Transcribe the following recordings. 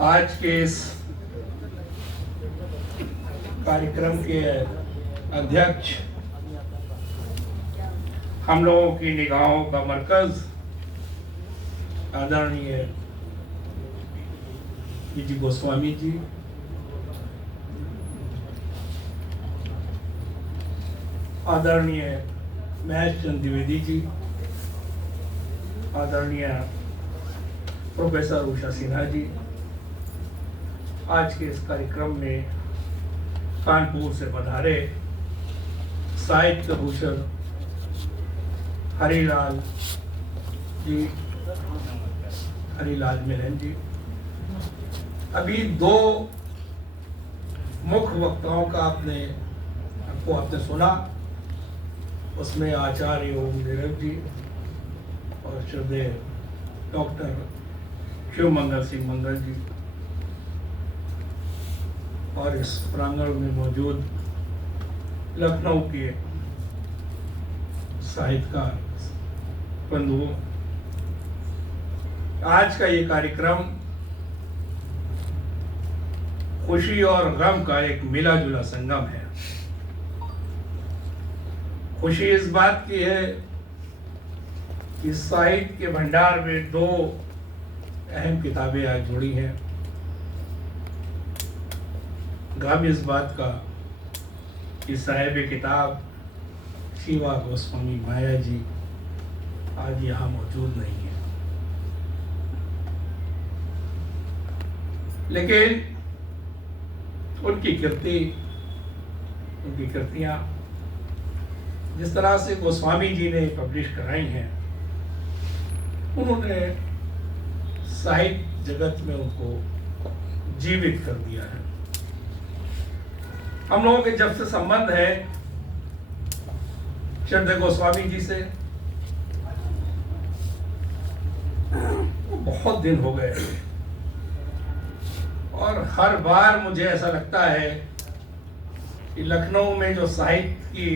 आज के इस कार्यक्रम के अध्यक्ष, हम लोगों की निगाहों का मरकज आदरणीय पीजी गोस्वामी जी, आदरणीय महेश चंद्र द्विवेदी जी, आदरणीय प्रोफेसर उषा सिन्हा जी, आज के इस कार्यक्रम में कानपुर से पधारे साहित्य भूषण हरिलाल जी, हरिलाल मिलन जी। अभी दो मुख्य वक्ताओं का आपने सुना, उसमें आचार्य ओम नीरव जी और श्रद्धेय डॉक्टर शिव मंगल सिंह मंगल जी, और इस प्रांगण में मौजूद लखनऊ के साहित्यकार बंधुओं। आज का ये कार्यक्रम खुशी और गम का एक मिला जुला संगम है। खुशी इस बात की है कि साहित्य के भंडार में दो अहम किताबें आज जुड़ी हैं। गम इस बात का कि साहिब किताब शिवा गोस्वामी माया जी आज यहाँ मौजूद नहीं है, लेकिन उनकी कृतियां जिस तरह से गोस्वामी जी ने पब्लिश कराई हैं, उन्होंने साहित्य जगत में उनको जीवित कर दिया है। हम लोगों के जब से संबंध है श्रद्धेय गोस्वामी जी से, वो बहुत दिन हो गए, और हर बार मुझे ऐसा लगता है कि लखनऊ में जो साहित्य की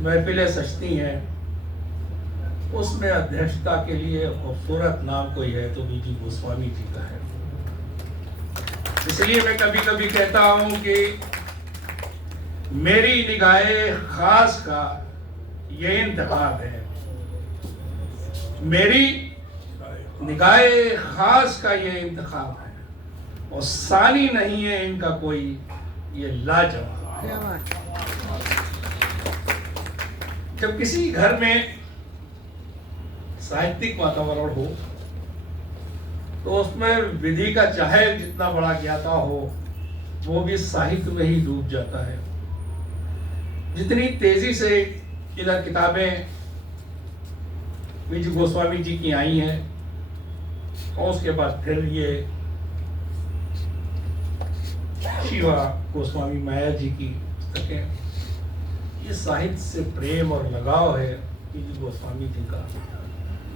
महफिलें सजती हैं, उसमें अध्यक्षता के लिए खूबसूरत नाम कोई है तो पीजी गोस्वामी जी का है। इसलिए मैं कभी कभी कहता हूं कि मेरी निगाहे खास का ये इंतखाब है, मेरी निगाहे खास का ये इंतखाब है, और सानी नहीं है इनका कोई, ये लाजवाब है। जब किसी घर में साहित्यिक वातावरण हो तो उसमें विधि का चाहे जितना बड़ा ज्ञाता हो, वो भी साहित्य में ही डूब जाता है। जितनी तेजी से इधर किताबें पीजी गोस्वामी जी की आई हैं, और उसके बाद फिर ये शिवा गोस्वामी माया जी की पुस्तकें, ये साहित्य से प्रेम और लगाव है पीजी गोस्वामी जी का,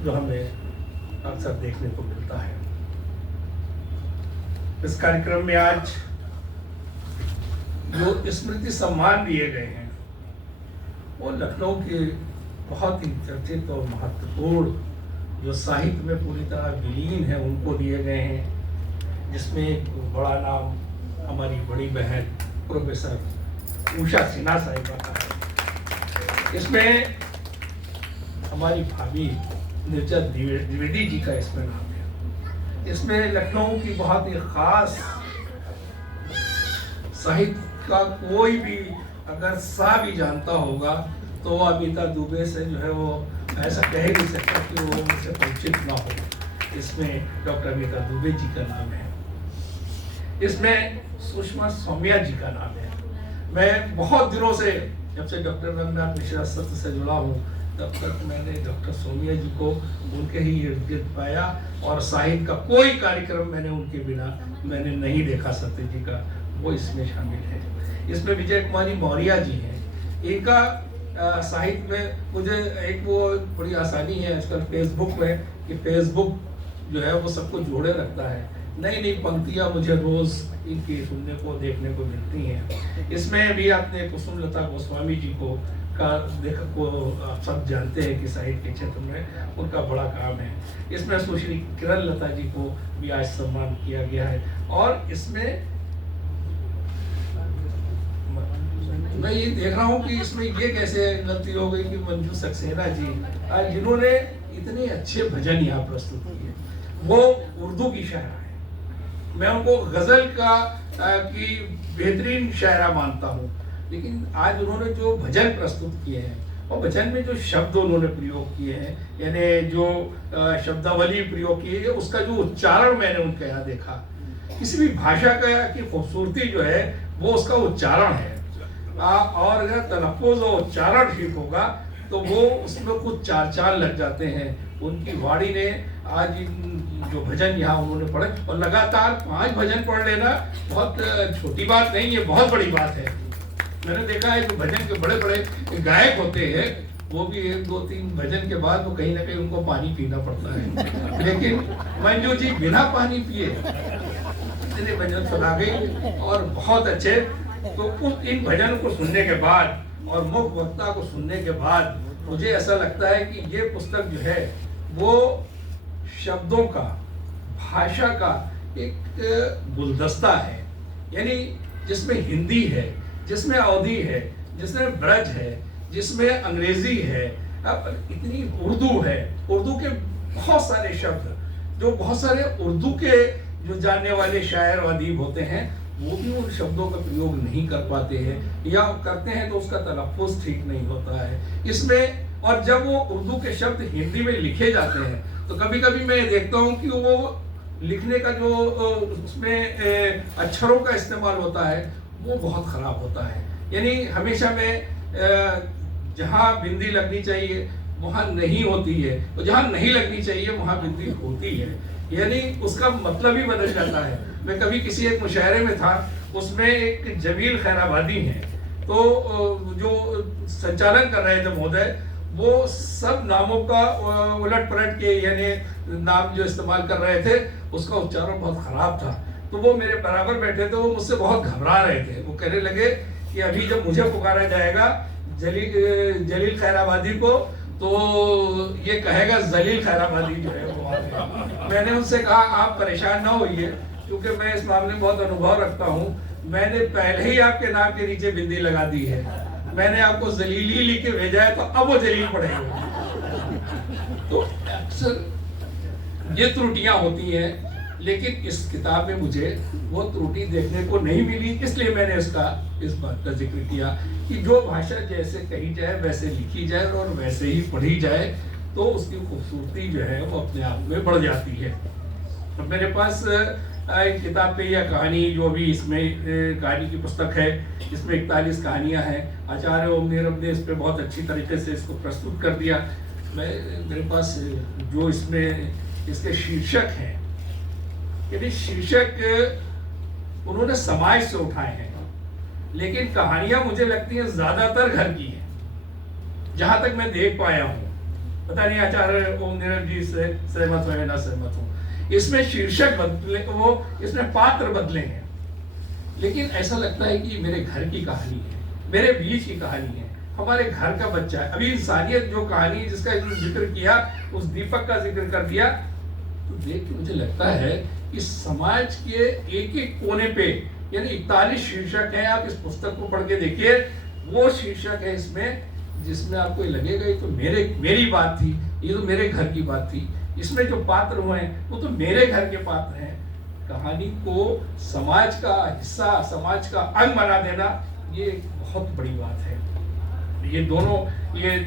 जो हमें अक्सर देखने को मिलता है। इस कार्यक्रम में आज जो स्मृति सम्मान दिए गए हैं, वो लखनऊ के बहुत ही चर्चित और महत्वपूर्ण जो साहित्य में पूरी तरह विलीन है उनको दिए गए हैं, जिसमें एक बड़ा नाम हमारी बड़ी बहन प्रोफेसर उषा सिन्हा साहिबा का है। इसमें हमारी भाभी निर्जर द्विवेदी जी का इसमें नाम है। इसमें लखनऊ की बहुत ही खास साहित्य का कोई भी अगर सा भी जानता होगा तो वो अमिता दुबे से जो है वो ऐसा कह ही नहीं सकता कि वो उनसे परिचित ना हो। इसमें डॉक्टर अमिता दुबे जी का नाम है, इसमें सुषमा सौम्या जी का नाम है। मैं बहुत दिनों से, जब से डॉक्टर रंगनाथ मिश्रा सत्र से जुड़ा हूँ, तब तक मैंने डॉक्टर सौम्या जी को उनके ही इर्द गिर्द पाया, और साहित्य का कोई कार्यक्रम मैंने उनके बिना मैंने नहीं देखा सत्य जी का, वो इसमें शामिल है। इसमें विजय कुमारी मौर्य जी हैं, इनका साहित्य में मुझे एक वो बड़ी आसानी है आजकल फेसबुक में, कि फेसबुक जो है वो सबको जोड़े रखता है। नई नई पंक्तियां मुझे रोज इनकी सुनने को देखने को मिलती हैं। इसमें भी आपने कुसुमलता गोस्वामी जी को का लेखक को आप सब जानते हैं कि साहित्य के क्षेत्र में उनका बड़ा काम है। इसमें सुश्री किरण लता जी को भी आज सम्मान किया गया है। और इसमें मैं ये देख रहा हूँ कि इसमें ये कैसे गलती हो गई कि मंजू सक्सेना जी आज जिन्होंने इतने अच्छे भजन यहाँ प्रस्तुत किए, वो उर्दू की शायरा है। मैं उनको गजल की बेहतरीन शायरा मानता हूँ, लेकिन आज उन्होंने जो भजन प्रस्तुत किए हैं और भजन में जो शब्द उन्होंने प्रयोग किए हैं, यानी जो शब्दावली प्रयोग की है, उसका जो उच्चारण मैंने उनके यहाँ देखा। किसी भी भाषा की खूबसूरती जो है वो उसका उच्चारण है। और अगर तलफ़ुज़ और उच्चारण ठीक होगा तो वो उसमें कुछ चार चांद लग जाते हैं। उनकी वाणी ने आज जो भजन यहाँ उन्होंने पढ़े, और लगातार 5 भजन पढ़ लेना बहुत छोटी बात नहीं है, बहुत बड़ी बात है। मैंने देखा है जो भजन के बड़े बड़े गायक होते हैं वो भी 1, 2, 3 भजन के बाद वो कहीं ना कहीं उनको पानी पीना पड़ता है, लेकिन मंजू जी बिना पानी पिए इतने भजन सुना गई और बहुत अच्छे। तो इन भजनों को सुनने के बाद और मुख वक्ता को सुनने के बाद मुझे ऐसा लगता है कि ये पुस्तक जो है वो शब्दों का, भाषा का एक गुलदस्ता है, यानी जिसमें हिंदी है, जिसमें अवधी है, जिसमें ब्रज है, जिसमें अंग्रेजी है, अब इतनी उर्दू है। उर्दू के बहुत सारे शब्द जो बहुत सारे उर्दू के जो जानने वाले शायर और अदीब होते हैं वो भी उन शब्दों का प्रयोग नहीं कर पाते हैं, या करते हैं तो उसका तलफ़ुज़ ठीक नहीं होता है इसमें। और जब वो उर्दू के शब्द हिंदी में लिखे जाते हैं तो कभी कभी मैं देखता हूँ कि वो लिखने का जो उसमें अक्षरों का इस्तेमाल होता है वो बहुत ख़राब होता है। यानी हमेशा में जहाँ बिंदी लगनी चाहिए वहाँ नहीं होती है, और जहाँ नहीं लगनी चाहिए वहाँ बिंदी होती है, यानी उसका मतलब ही बदल जाता है। मैं कभी किसी एक मुशायरे में था, उसमें एक जमील खैराबादी हैं, तो जो संचालन कर रहे थे महोदय, वो सब नामों का उलट पलट के यानी नाम जो इस्तेमाल कर रहे थे उसका उच्चारण बहुत ख़राब था। तो वो मेरे बराबर बैठे थे, वो मुझसे बहुत घबरा रहे थे। वो कहने लगे कि अभी जब मुझे पुकारा जाएगा जलील खैराबादी को तो ये कहेगा जलील खैराबादी जो है वो। मैंने उनसे कहा आप परेशान ना होइए, क्योंकि मैं इस मामले में बहुत अनुभव रखता हूँ। मैंने पहले ही आपके नाम के नीचे बिंदी लगा दी है, मैंने आपको जलीली लिख के भेजा है, तो अब वो जलील पड़ेगा। तो अक्सर ये त्रुटियां होती हैं, लेकिन इस किताब में मुझे वो त्रुटि देखने को नहीं मिली, इसलिए मैंने इस बात का जिक्र किया कि जो भाषा जैसे कही जाए वैसे लिखी जाए और वैसे ही पढ़ी जाए तो उसकी खूबसूरती जो है वो अपने आप में बढ़ जाती है। तो मेरे पास एक किताब पे यह कहानी जो अभी इसमें कहानी की पुस्तक है, इसमें 41 कहानियाँ हैं। आचार्य ओम नीरव ने इस पर बहुत अच्छी तरीके से इसको प्रस्तुत कर दिया। मेरे पास जो इसमें इसके शीर्षक हैं, यदि शीर्षक उन्होंने समाज से उठाए हैं, लेकिन कहानियां मुझे लगती हैं ज्यादातर घर की हैं, जहां तक मैं देख पाया हूं। पता नहीं आचार्य ओम नीरव जी से सहमत हो या ना सहमत हो। इसमें शीर्षक बदले, वो इसमें पात्र बदले हैं, लेकिन ऐसा लगता है कि मेरे घर की कहानी है, मेरे बीच की कहानी है, हमारे घर का बच्चा है। अभी इंसानियत जो कहानी जिसका जिक्र किया, उस दीपक का जिक्र कर दिया, तो देख के मुझे लगता है कि समाज के एक एक कोने पे, यानी 41 शीर्षक हैं। आप इस पुस्तक को पढ़ के देखिए, वो शीर्षक है इसमें जिसमें आपको लगेगा ये तो मेरी बात थी, ये तो मेरे घर की बात थी। इसमें जो पात्र हुए हैं वो तो मेरे घर के पात्र हैं। कहानी को समाज का हिस्सा, समाज का अंग बना देना, ये बहुत बड़ी बात है। ये दोनों ये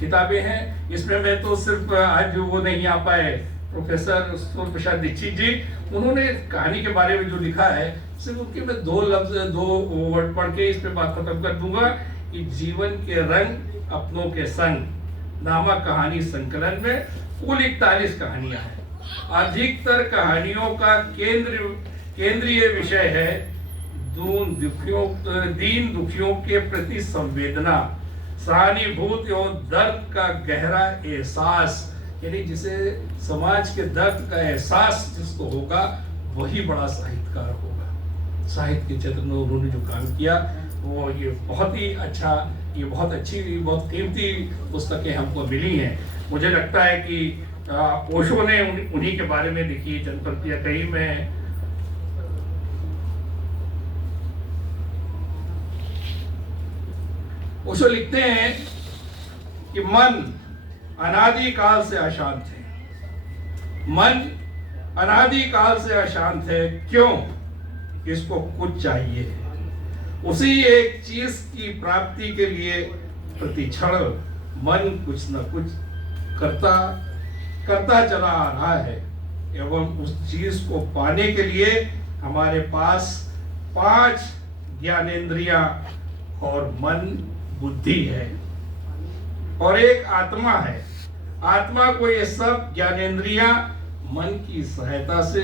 किताबें हैं। इसमें मैं तो सिर्फ आज वो नहीं आ पाए प्रोफेसर सूर्य प्रसाद दीक्षित जी, उन्होंने कहानी के बारे में जो लिखा है, सिर्फ उनके मैं 2 वर्ड पढ़ के इस पे बात खत्म कर दूंगा कि जीवन के रंग अपनों के संग नामक कहानी संकलन में कुल 41 कहानियां हैं। अधिकतर कहानियों का केंद्रीय विषय है दीन दुखियों के प्रति संवेदना, सहानुभूति और दर्द का गहरा एहसास, यानी जिसे समाज के दर्द का एहसास जिसको होगा वही बड़ा साहित्यकार होगा। साहित्य के क्षेत्र में उन्होंने जो काम किया वो ये बहुत ही अच्छा, ये बहुत अच्छी, बहुत कीमती पुस्तकें हमको मिली हैं। मुझे लगता है कि ओशो ने उन्हीं के बारे में लिखी जनप्रतियां कही। मैं ओशो लिखते हैं कि मन अनादि काल से अशांत है। मन अनादि काल से अशांत है, क्यों? इसको कुछ चाहिए है। उसी एक चीज की प्राप्ति के लिए प्रतिक्षण मन कुछ न कुछ करता चला आ रहा है, एवं उस चीज को पाने के लिए हमारे पास 5 ज्ञानेंद्रियां और मन बुद्धि है और एक आत्मा है। आत्मा को ये सब ज्ञानेंद्रियां मन की सहायता से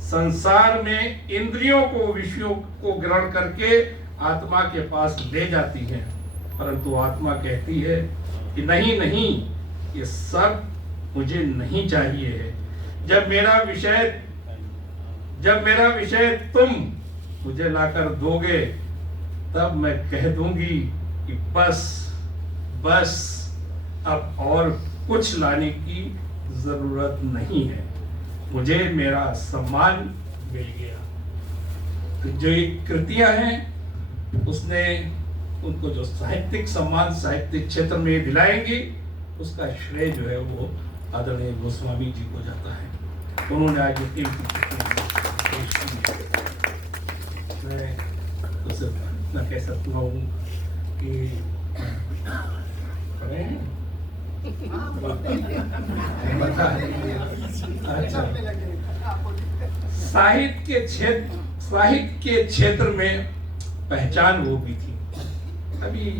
संसार में इंद्रियों को, विषयों को ग्रहण करके आत्मा के पास ले जाती हैं, परंतु आत्मा कहती है कि नहीं नहीं, ये सब मुझे नहीं चाहिए है। जब मेरा विषय तुम मुझे लाकर दोगे, तब मैं कह दूंगी कि बस अब और कुछ लाने की जरूरत नहीं है, मुझे मेरा सम्मान मिल गया। तो जो ये कृतियां हैं उसने उनको जो साहित्यिक सम्मान साहित्यिक क्षेत्र में दिलाएंगी, उसका श्रेय जो है वो आदरणीय गोस्वामी जी को जाता है। उन्होंने आज ये मैं तो सिर्फ इतना कह सकता हूँ कि अच्छा, साहित्य के क्षेत्र में पहचान वो भी थी। अभी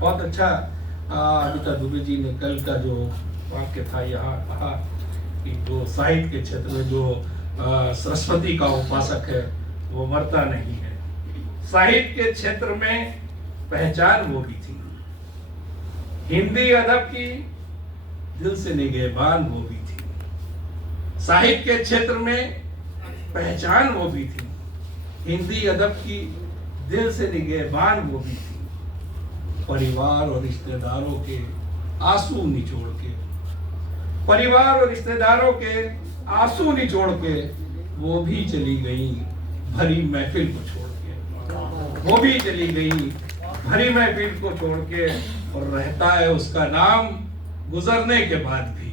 बहुत अच्छा अमिता दुबे जी ने कल का जो वाक्य था यहाँ कहा कि जो साहित्य के क्षेत्र में जो सरस्वती का उपासक है वो मरता नहीं है। साहित्य के क्षेत्र में पहचान वो भी थी। हिंदी अदब की दिल से निगहबान वो भी थी। साहित्य के क्षेत्र में पहचान वो भी थी। हिंदी अदब की दिल से निगहबान वो भी थी। परिवार और रिश्तेदारों के आंसू निचोड़ के, परिवार और रिश्तेदारों के आंसू निचोड़ के वो भी चली गई भरी महफिल को छोड़ के। वो भी चली गई भरी महफिल को छोड़ के, और रहता है उसका नाम गुजरने के बाद भी,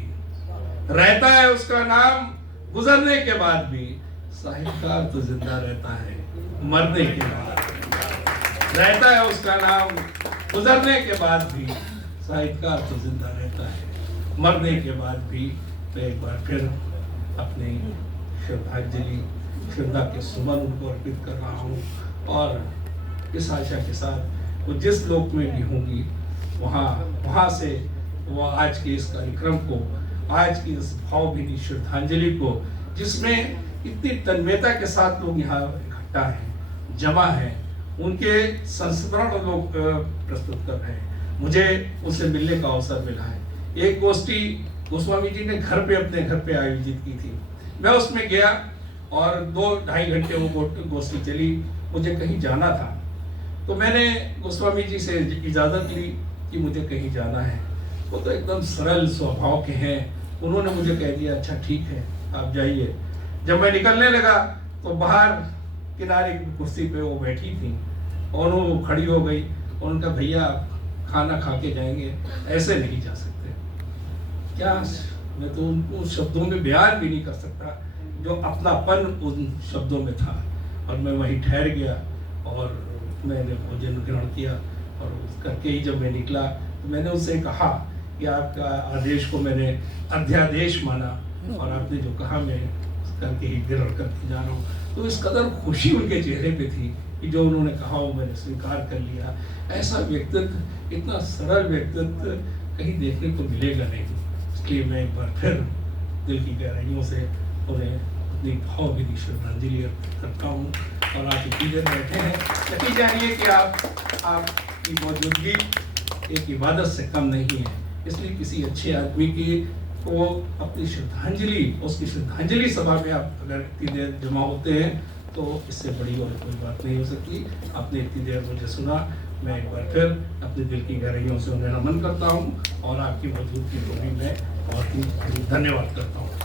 रहता है उसका नाम गुजरने के बाद भी। साहित्यकार तो जिंदा रहता है मरने के बाद, रहता है उसका नाम गुजरने के बाद भी। साहित्यकार तो जिंदा रहता है मरने के बाद भी। मैं एक बार फिर अपनी श्रद्धांजलि, श्रद्धा के सुमन उनको अर्पित कर रहा हूँ, और इस आशा के साथ वो जिस लोक में भी होंगी वहाँ से वो आज के इस कार्यक्रम को, आज की इस भावभीनी श्रद्धांजलि को, जिसमें इतनी तन्मयता के साथ लोग यहाँ इकट्ठा हैं, जमा हैं, उनके संस्मरण लोग प्रस्तुत कर रहे हैं। मुझे उनसे मिलने का अवसर मिला है। एक गोष्ठी गोस्वामी जी ने अपने घर पे आयोजित की थी। मैं उसमें गया और 2-2.5 घंटे वो गोष्ठी चली। मुझे कहीं जाना था, तो मैंने गोस्वामी जी से इजाज़त ली कि मुझे कहीं जाना है। वो तो एकदम सरल स्वभाव के हैं। उन्होंने मुझे कह दिया अच्छा ठीक है आप जाइए। जब मैं निकलने लगा तो बाहर किनारे की कुर्सी पे वो बैठी थी और वो खड़ी हो गई और उनका भैया खाना खा के जाएंगे, ऐसे नहीं जा सकते। क्या मैं तो उनको शब्दों में बयान भी नहीं कर सकता जो अपनापन उन शब्दों में था। और मैं वहीं ठहर गया और मैंने भोजन ग्रहण किया, और करके ही जब मैं निकला तो मैंने उससे कहा कि आपका आदेश को मैंने अध्यादेश माना, और आपने जो कहा मैं करके ही ग्रहण करके जा रहा हूँ। तो इस कदर खुशी उनके चेहरे पे थी कि जो उन्होंने कहा वो मैंने स्वीकार कर लिया। ऐसा व्यक्तित्व, इतना सरल व्यक्तित्व कहीं देखने को मिलेगा नहीं। इसलिए मैं एक बार फिर दिल की गहराइयों से उन्हें अपनी भावभीनी श्रद्धांजलि अर्पित करता हूँ। और आप इतनी देर बैठे हैं, यकीन जानिए कि आपकी मौजूदगी एक इबादत से कम नहीं है। इसलिए किसी अच्छे आदमी की वो अपनी श्रद्धांजलि, उसकी श्रद्धांजलि सभा में आप अगर इतनी देर जमा होते हैं तो इससे बड़ी और कोई बात नहीं हो सकती। आपने इतनी देर मुझे सुना, मैं एक बार फिर अपने दिल की गहराइयों से उन्हें नमन करता हूँ और आपकी मौजूदगी को भी मैं बहुत ही धन्यवाद करता हूँ।